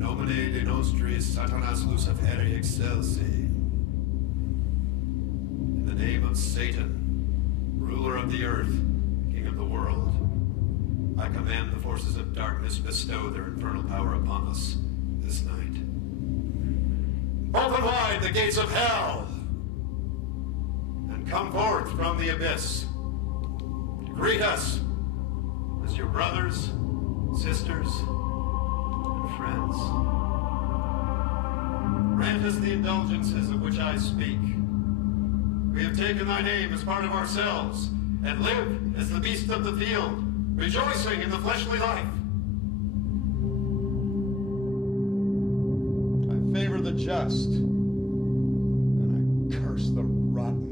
nomine de nostris Satanas Luciferi excelsi. In the name of Satan, ruler of the earth, king of the world, I command the forces of darkness bestow their infernal power upon us this night. Open wide the gates of hell, and come forth from the abyss to greet us as your brothers, sisters, and friends. Grant us the indulgences of which I speak. We have taken thy name as part of ourselves, and live as the beasts of the field, rejoicing in the fleshly life. I favor the just, and I curse the rotten.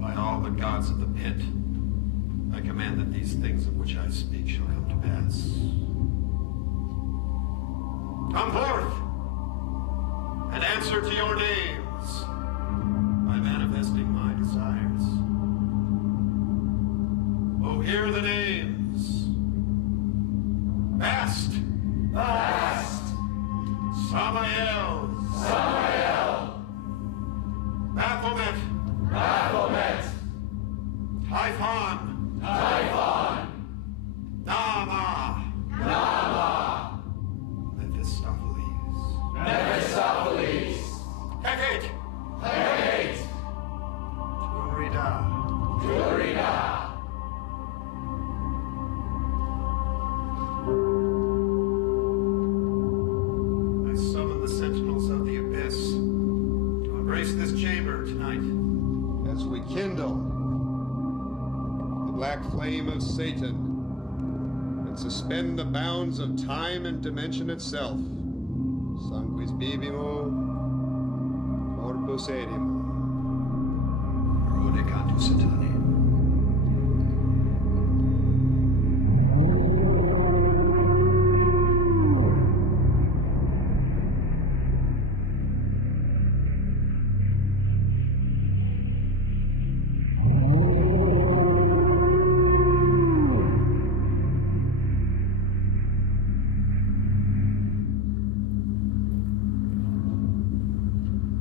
By all the gods of the pit, I command that these things of which I speak shall come to pass. Come forth, and answer to your names by manifesting my desires. Oh, hear the names. Bast. Bast. Samael. Samael. Baphomet. Baphomet. Typhon. Typhon. Nama. Nama. Mephistopheles. Mephistopheles. Hecate. Hecate. Turida. Turida. I summon the sentinels of the abyss to embrace this chamber tonight as we kindle the black flame of Satan and suspend the bounds of time and dimension itself. Sanguis bibimo, corpus edimo. Rodecantu Satani.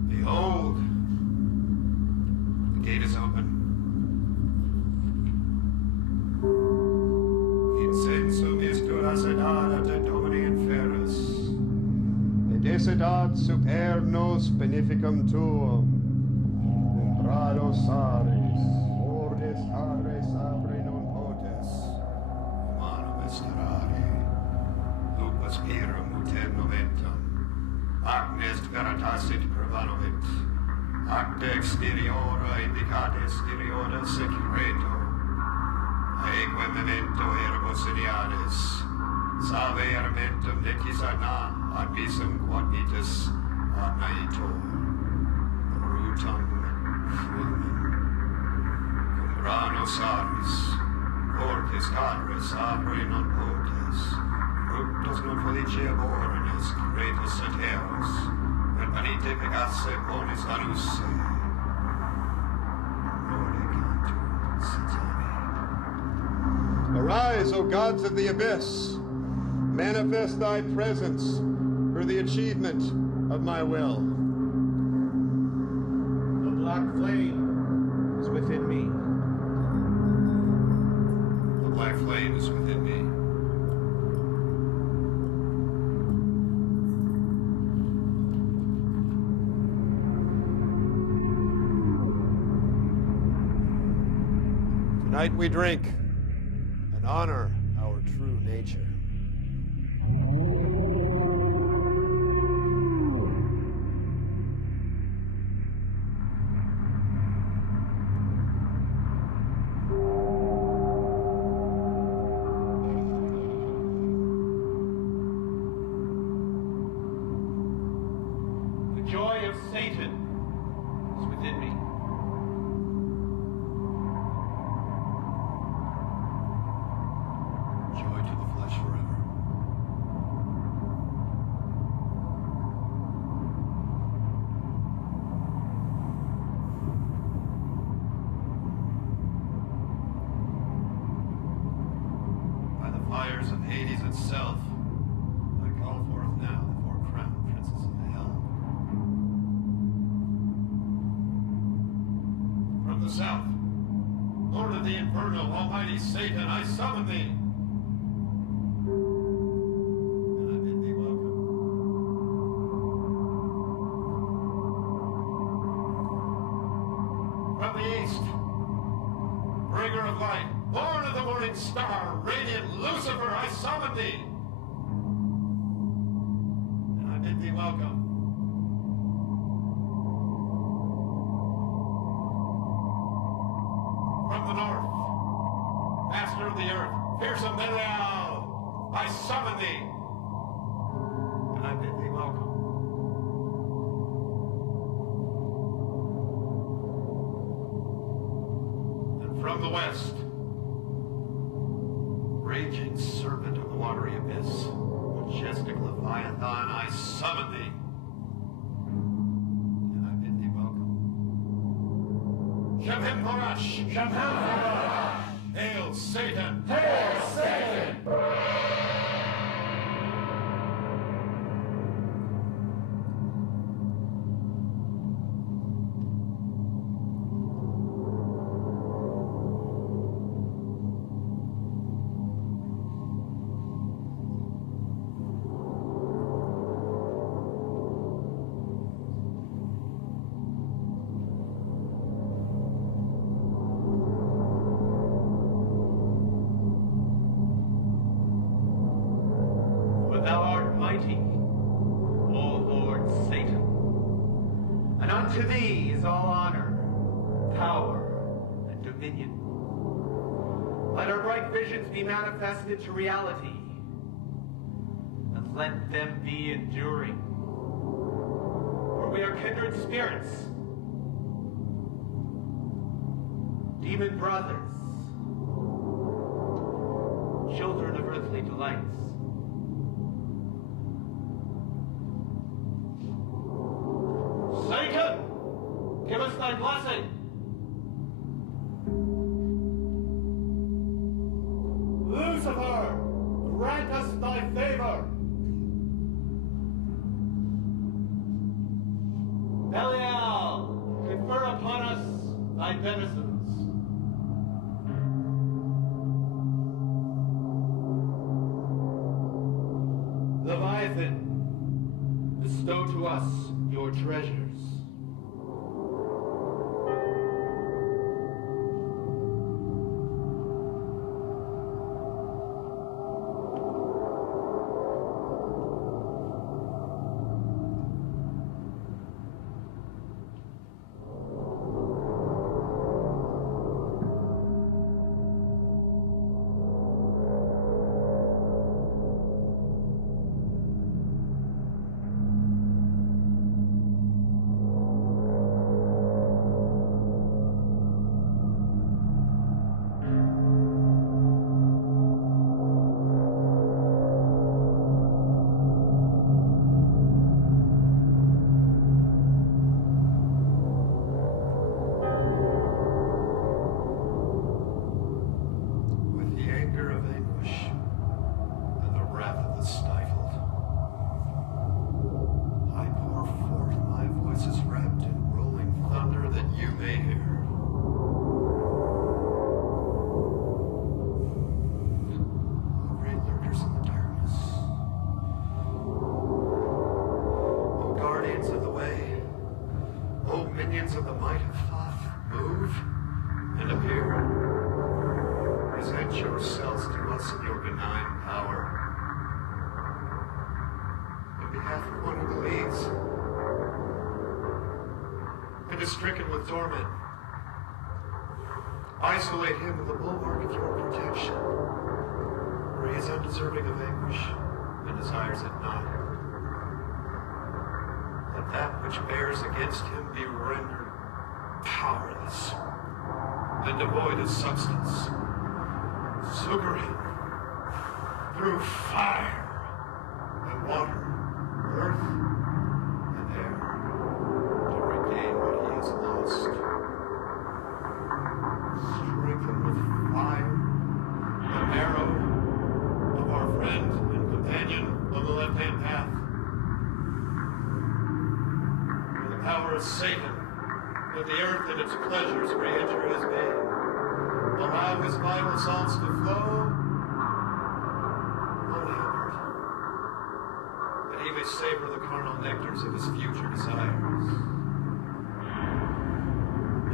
Behold, the gate is open. Incensum istura sedada te domini inferus, et esedat super nos beneficum tuum. Umbrados ares, ordes ares abre non potes, humanum esterare, lupus pirum uter noventum, agnes veritasit prevanovit, acta exteriora indicata exteriora secreto, aeque memento ergo seriales, salve armentum necis ana, ad visum quod vitus ad naitor, brutum fulmen, cum ranos aris, cortes cadres abre non potes, fructus non feliceabornes, cretus et eos, per panite pegasse ponis anusse, rodecantu Satani. Arise, O gods of the abyss, manifest thy presence for the achievement of my will. The black flame is within me. The black flame is within me. Tonight we drink and honor our true nature. The joy of Satan is within me. Joy to the flesh forever. By the fires of Hades itself, the inferno, almighty Satan, I summon thee. And I bid thee welcome. From the east, bringer of light, born of the morning star, radiant Lucifer, I summon thee. And I bid thee welcome. From the north, master of the earth, fearsome Belial, I summon thee. And I bid thee welcome. And from the west, raging serpent of the watery abyss, majestic Leviathan, I summon thee. And I bid thee welcome. Shem Parash! Shem Parash! Hail Satan! Hail Satan! Thou art mighty, O Lord Satan, and unto thee is all honor, power, and dominion. Let our bright visions be manifested into reality, and let them be enduring. For we are kindred spirits, demon brothers, children of earthly delights. Satan, give us thy blessing. Lucifer, grant us thy favor. Belial, confer upon us thy beneficence. Leviathan, bestow to us your treasures. Of the might of Pha move and appear. Present yourselves to us in your benign power. On behalf of one who believes and is stricken with torment, isolate him with the bulwark of your protection, where he is undeserving of anguish and desires it not. Let that which bears against him be rendered powerless and devoid of substance. Succor him through fire and water, earth and air, to regain what he has lost. Strengthen with fire the marrow of our friend and companion on the left-hand path. With the power of Satan, let the earth and its pleasures re-enter his being. allow his vital salts to flow, that he may savor the carnal nectars of his future desires.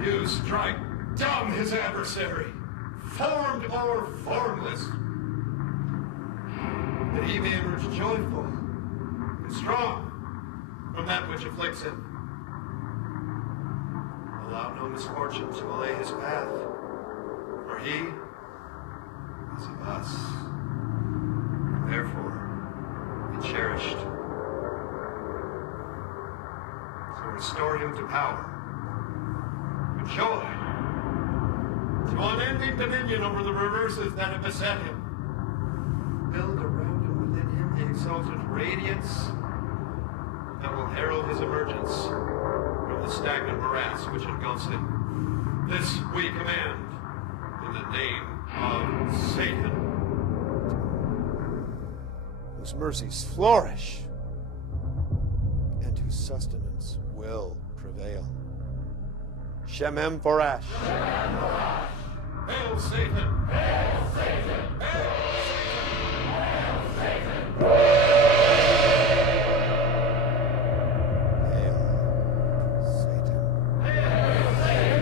You strike dumb his adversary, formed or formless, that he may emerge joyful and strong from that which afflicts him. Allow no misfortune to allay his path, for he is of us, and therefore be cherished. So restore him to power, to joy, to unending dominion over the reverses that have beset him. Build around and within him the exalted radiance that will herald his emergence from the stagnant morass which engulfs him. This we command in the name of Satan, whose mercies flourish and whose sustenance will prevail. Shemem Forash. Shemem Forash. Hail Satan! Hail Satan! Hail Hail Satan! Hail Satan! Hail Satan!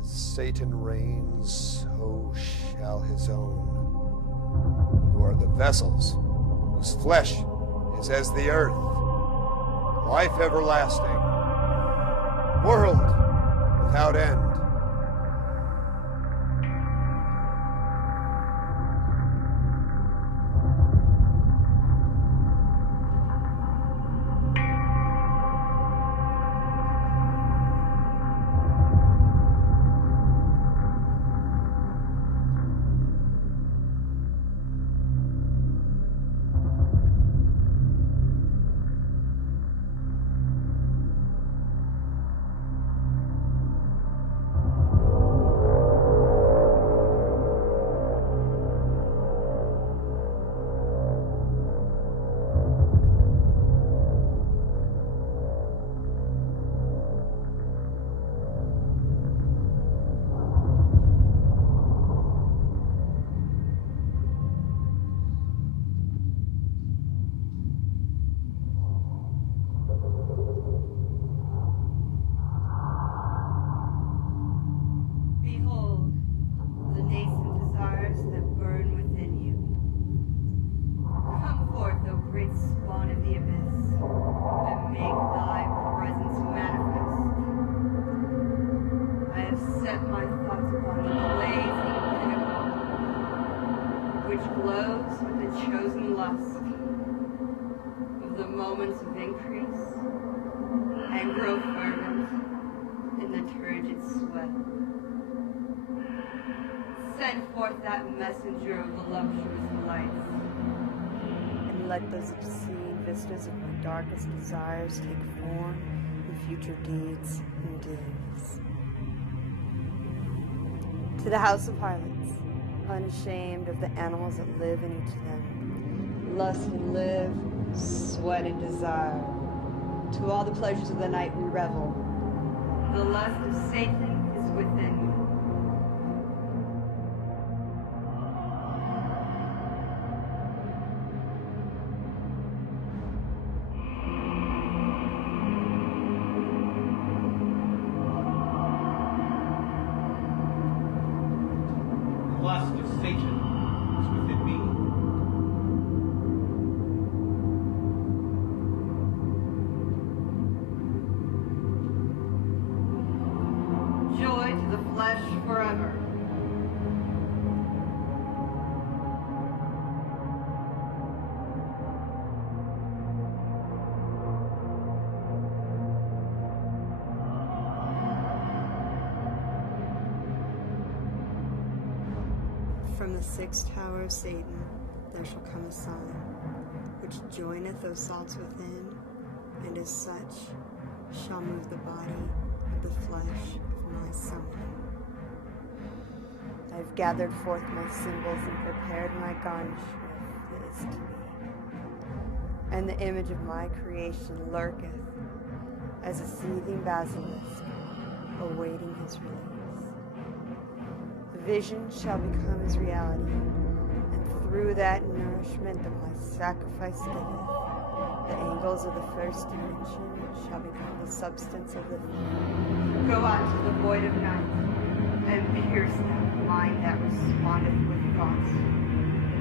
As Satan reigns, so shall his own, who are the vessels whose flesh is as the earth, life everlasting, world without end. Moments of increase and grow fervent in the turgid sweat. Send forth that messenger of voluptuous lights, and let those obscene vistas of my darkest desires take form in future deeds and doings. To the house of harlots, unashamed of the animals that live in each of them, lust and live, sweat and desire. To all the pleasures of the night we revel. The lust of Satan is within you. The lust of Satan is within me. Joy to the flesh forever. From the sixth tower of Satan there shall come a sign, which joineth those salts within, and as such shall move the body of the flesh of my son. I have gathered forth my symbols and prepared my garnishment that is to be. and the image of my creation lurketh as a seething basilisk, awaiting his release. The vision shall become his reality, and through that nourishment that my sacrifice giveth, the angles of the first dimension shall become the substance of the third. Go out to the void of night, and pierce that mind that respondeth with thoughts,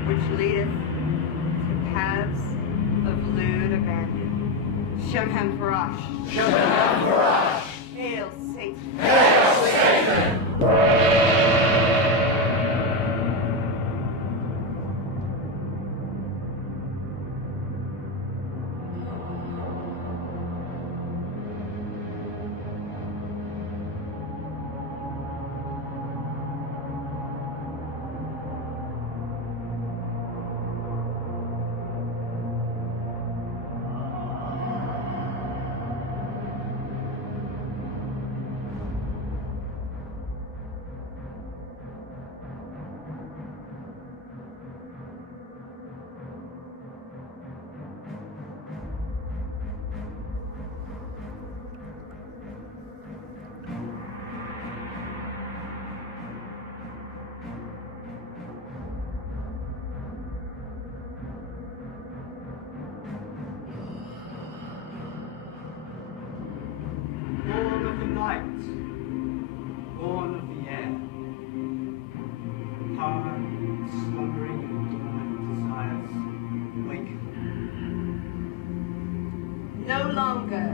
which leadeth to paths of lewd abandon. Shemhem Parash. Shemhem Parash. Hail Satan. Hail Satan. Born of the night, born of the air, tired, slumbering and dormant desires, waken. No longer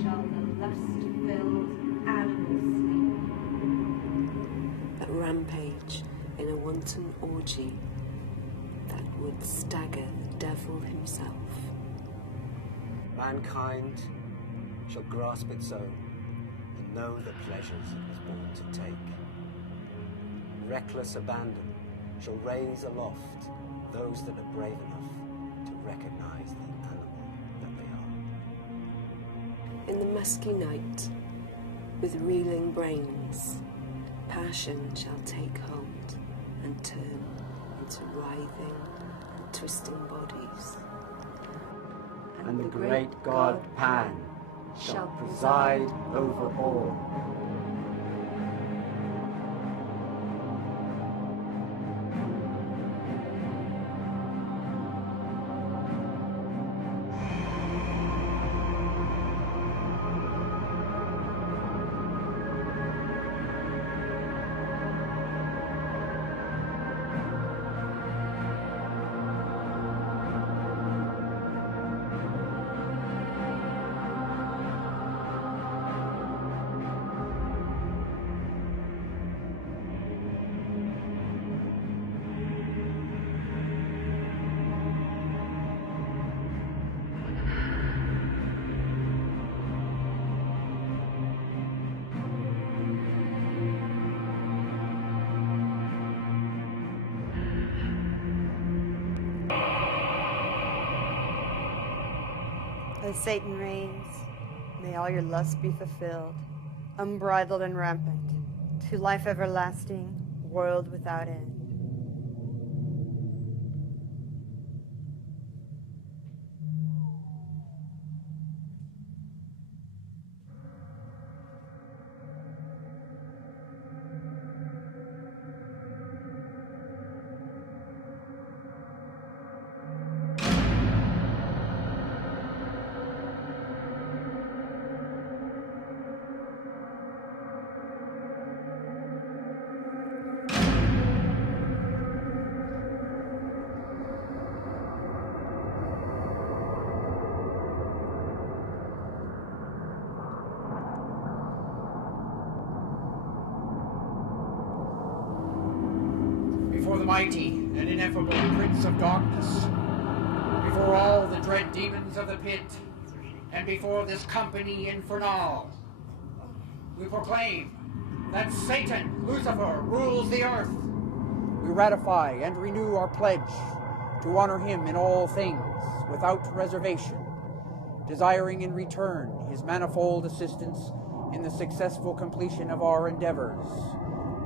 shall the lust-filled animals A rampage in a wanton orgy that would stagger the devil himself. Mankind shall grasp its own and know the pleasures it was born to take. Reckless abandon shall raise aloft those that are brave enough to recognize the animal that they are. In the musky night, with reeling brains, passion shall take hold and turn into writhing and twisting bodies. And the great god Pan shall preside over all. As Satan reigns, may all your lusts be fulfilled, unbridled and rampant, to life everlasting, world without end. Before the mighty and ineffable Prince of Darkness, before all the dread demons of the pit, and before this company infernal, we proclaim that Satan, Lucifer, rules the earth. We ratify and renew our pledge to honor him in all things, without reservation, desiring in return his manifold assistance in the successful completion of our endeavors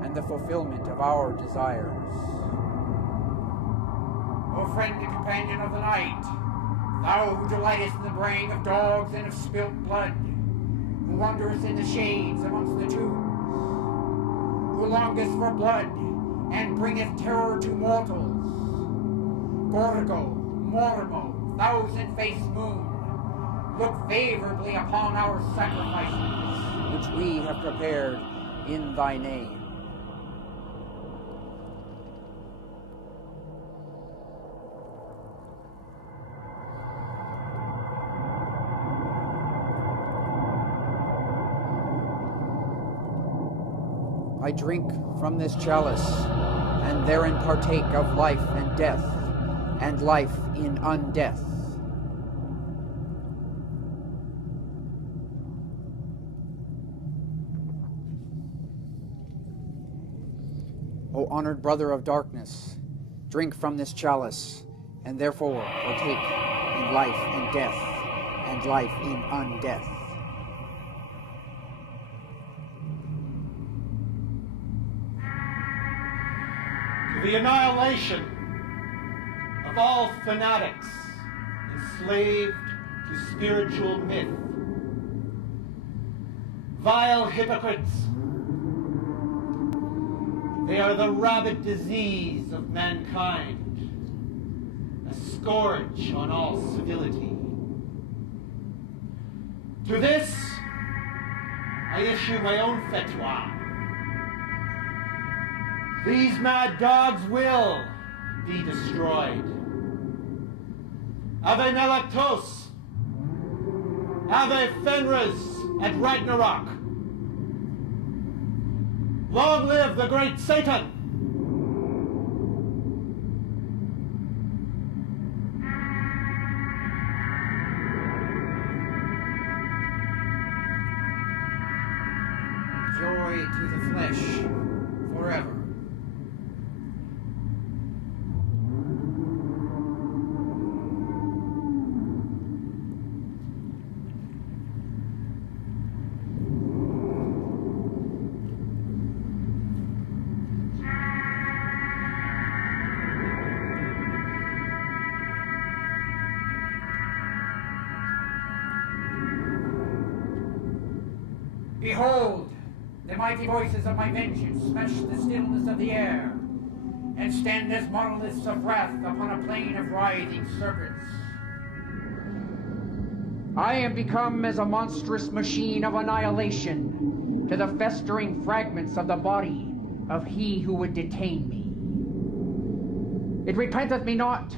and the fulfillment of our desires. O friend and companion of the night, Thou who delightest in the braying of dogs and of spilt blood, who wanderest in the shades amongst the tombs, who longest for blood and bringeth terror to mortals. Gorgo, Mormo, thousand-faced moon, look favorably upon our sacrifices, which we have prepared in thy name. I drink from this chalice, and therein partake of life and death, and life in undeath. O honored brother of darkness, drink from this chalice, and therefore partake in life and death, and life in undeath. To the annihilation of all fanatics enslaved to spiritual myth, vile hypocrites, they are the rabid disease of mankind, a scourge on all civility. To this, I issue my own fatwa. These mad dogs will be destroyed. Ave Nalactos, Ave Fenris at Ragnarok. Long live the great Satan! Joy to the flesh forever. Behold, the mighty voices of my vengeance smash the stillness of the air, and stand as monoliths of wrath upon a plain of writhing serpents. I am become as a monstrous machine of annihilation to the festering fragments of the body of he who would detain me. It repenteth me not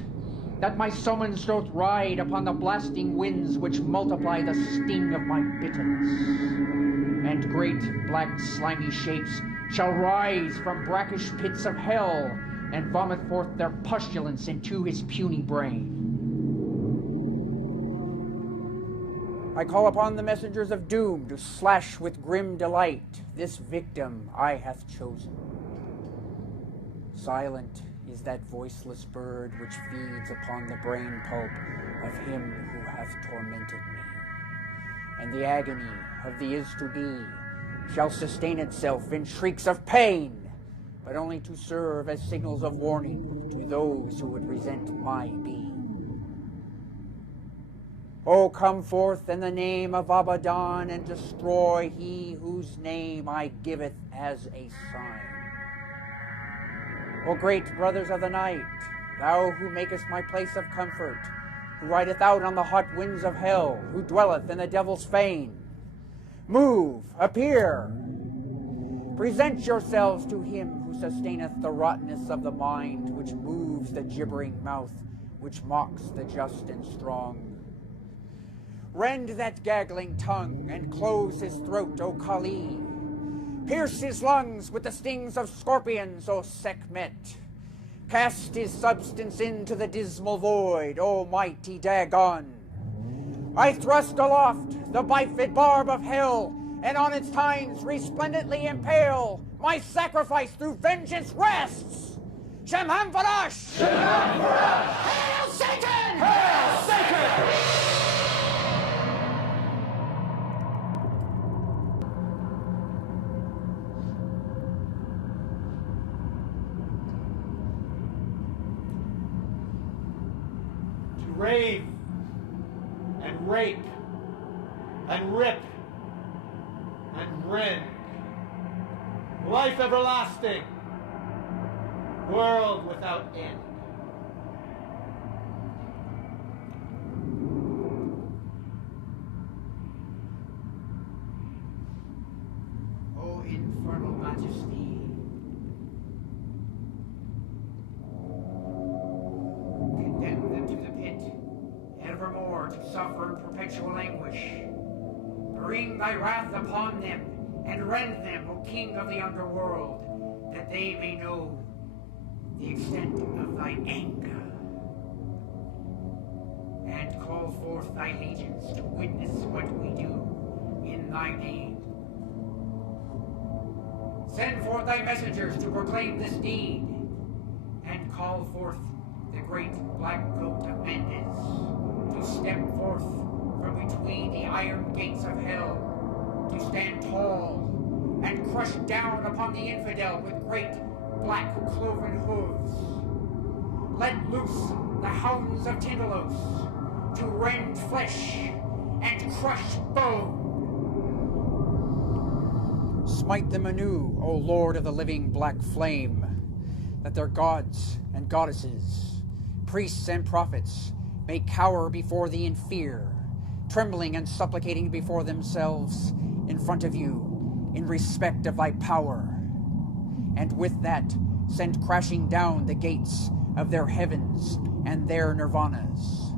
that my summons doth ride upon the blasting winds which multiply the sting of my bitterness. And great black slimy shapes shall rise from brackish pits of hell and vomit forth their pustulence into his puny brain. I call upon the messengers of doom to slash with grim delight this victim I hath chosen. Silent is that voiceless bird which feeds upon the brain pulp of him who hath tormented me. And the agony of the is-to-be shall sustain itself in shrieks of pain, but only to serve as signals of warning to those who would resent my being. O come forth in the name of Abaddon, and destroy he whose name I giveth as a sign. O great brothers of the night, thou who makest my place of comfort, who rideth out on the hot winds of hell, who dwelleth in the devil's fane, move, appear. Present yourselves to him who sustaineth the rottenness of the mind, which moves the gibbering mouth, which mocks the just and strong. Rend that gaggling tongue, and close his throat, O Kali. Pierce his lungs with the stings of scorpions, O Sekhmet. Cast his substance into the dismal void, O mighty Dagon. I thrust aloft the bifid barb of hell, and on its tines resplendently impale my sacrifice through vengeance rests. Shemham Farash! Shemham Farash! Hail Satan! Hail Satan! Rave rape and rip and rend. Life everlasting, world without end. O infernal majesty, condemn them to the pit, evermore to suffer perpetual anguish. Bring thy wrath upon them, and rend them, O King of the underworld, that they may know the extent of thy anger. And call forth thy legions to witness what we do in thy name. Send forth thy messengers to proclaim this deed, and call forth the great black goat of Mendes to step forth from between the iron gates of hell, to stand tall and crush down upon the infidel with great black cloven hooves. Let loose the hounds of Tindalos to rend flesh and crush bone. Smite them anew, O Lord of the living black flame, that their gods and goddesses, priests and prophets, may cower before thee in fear, trembling and supplicating before themselves in front of you in respect of thy power. And with that, send crashing down the gates of their heavens and their nirvanas.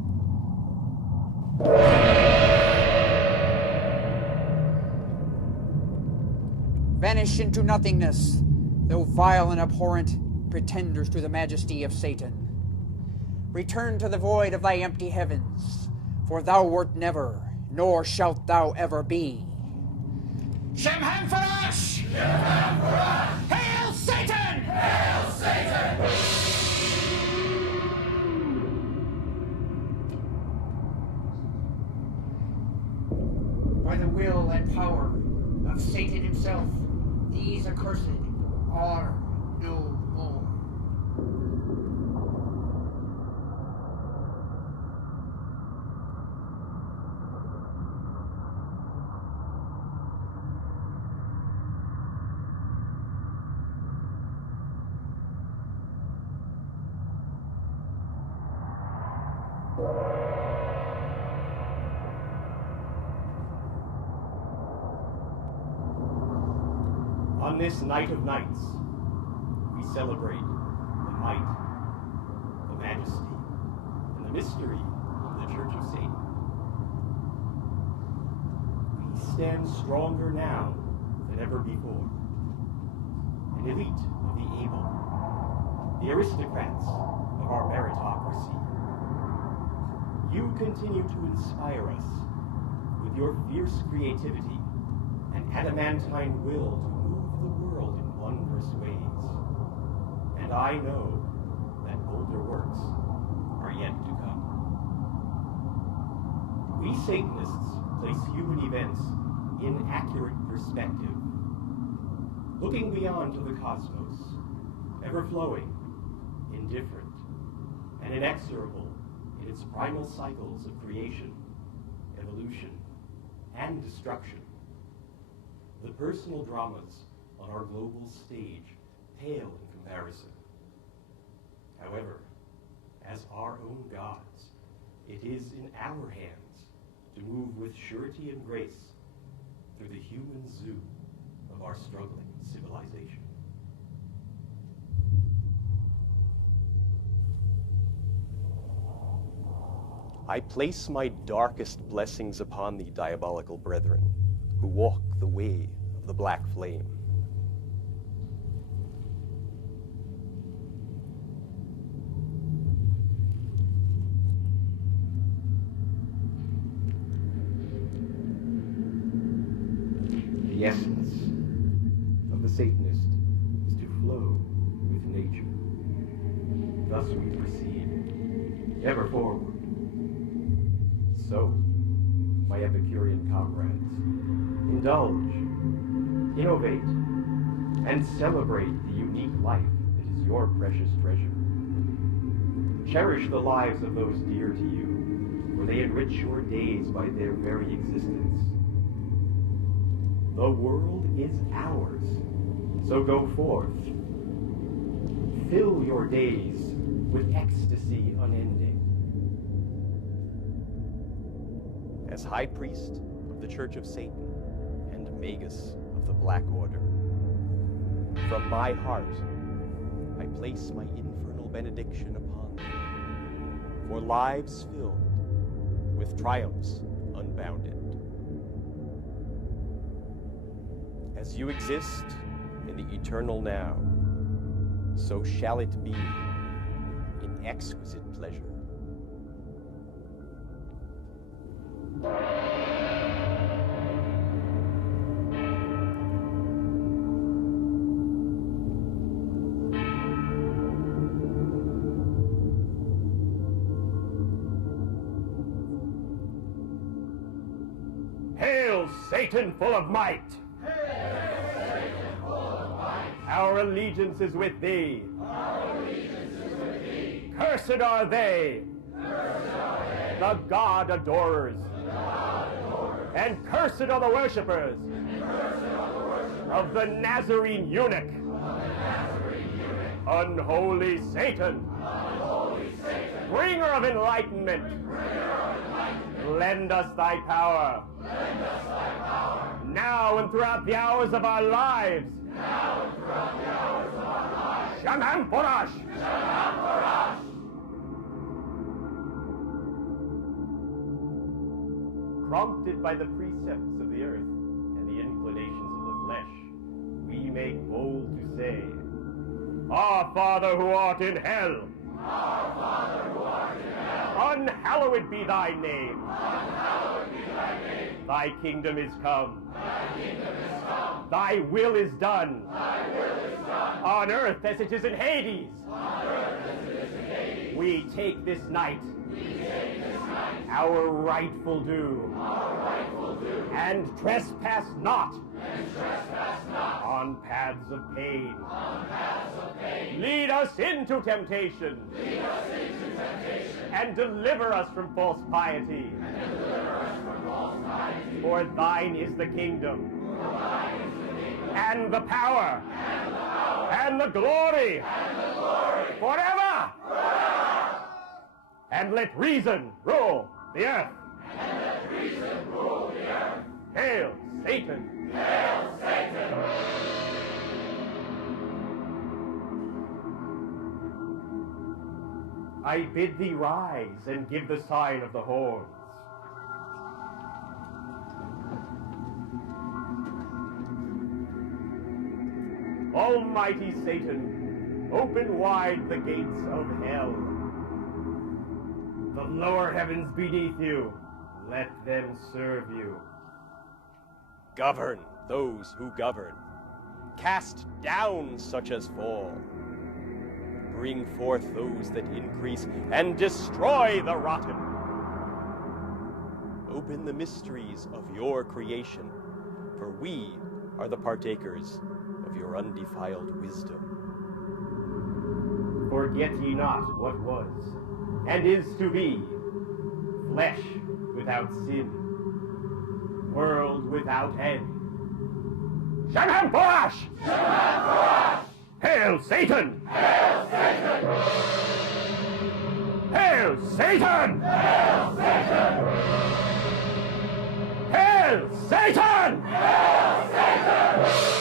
Vanish into nothingness, though vile and abhorrent pretenders to the majesty of Satan. Return to the void of thy empty heavens, for thou wert never, nor shalt thou ever be. Shemham Farash! Shemham Farash! Hail Satan! Hail Satan! By the will and power of Satan himself, these accursed are no more. On this night of nights, we celebrate the might, the majesty, and the mystery of the Church of Satan. We stand stronger now than ever before. An elite of the able, the aristocrats of our meritocracy. You continue to inspire us with your fierce creativity and adamantine will to move the world in wondrous ways. And I know that bolder works are yet to come. We Satanists place human events in accurate perspective, looking beyond to the cosmos, ever-flowing, indifferent, and inexorable in its primal cycles of creation, evolution, and destruction. The personal dramas on our global stage pale in comparison. However, as our own gods, it is in our hands to move with surety and grace through the human zoo of our struggling civilization. I place my darkest blessings upon thee, diabolical brethren, who walk the way of the black flame. The essence of the Satanist is to flow with nature. Thus we proceed, ever forward. So, my Epicurean comrades, indulge, innovate, and celebrate the unique life that is your precious treasure. Cherish the lives of those dear to you who for they enrich your days by their very existence. The world is ours, so go forth. Fill your days with ecstasy unending. As High Priest of the Church of Satan and Magus of the Black Order, from my heart I place my infernal benediction upon thee, for lives filled with triumphs unbounded. As you exist in the eternal now, so shall it be in exquisite pleasure. Hail, Satan full of might! Our allegiance is with thee. Cursed are they. The God adorers. And cursed are the worshippers of the Nazarene eunuch. Unholy Satan. Bringer of enlightenment. Lend us thy power. Now and throughout the hours of our lives. Shaman Porash! Prompted by the precepts of the earth and the inclinations of the flesh, we make bold to say, Our Father who art in hell, Our Father who art in hell, unhallowed be thy name. Unhallowed be thy name. Thy kingdom is come. Thy kingdom is come. Thy will is done. Thy will is done. On earth as it is in Hades. On earth as it is in Hades. We take this night. We take this night. Our rightful due. Our rightful due. And trespass not. And trespass not. On paths of pain. On paths of pain. Lead us into temptation. Lead us into temptation. And deliver us from false piety. And deliver us from false piety. For thine is the kingdom. For thine is the kingdom. And the power. And the power. And the glory. And the glory. Forever. Forever. And let reason rule the earth. And let reason rule the earth. Hail, Satan! Hail, Satan! I bid thee rise and give the sign of the horns. Almighty Satan, open wide the gates of hell. The lower heavens beneath you, let them serve you. Govern those who govern. Cast down such as fall. Bring forth those that increase, and destroy the rotten. Open the mysteries of your creation, for we are the partakers of your undefiled wisdom. Forget ye not what was, and is to be, flesh without sin, world without end. Shaman Porash! Shaman Porash! Hail, Satan! Hail, Satan! Hail, Satan! Hail, Satan! Hail, Satan! Hail, Satan!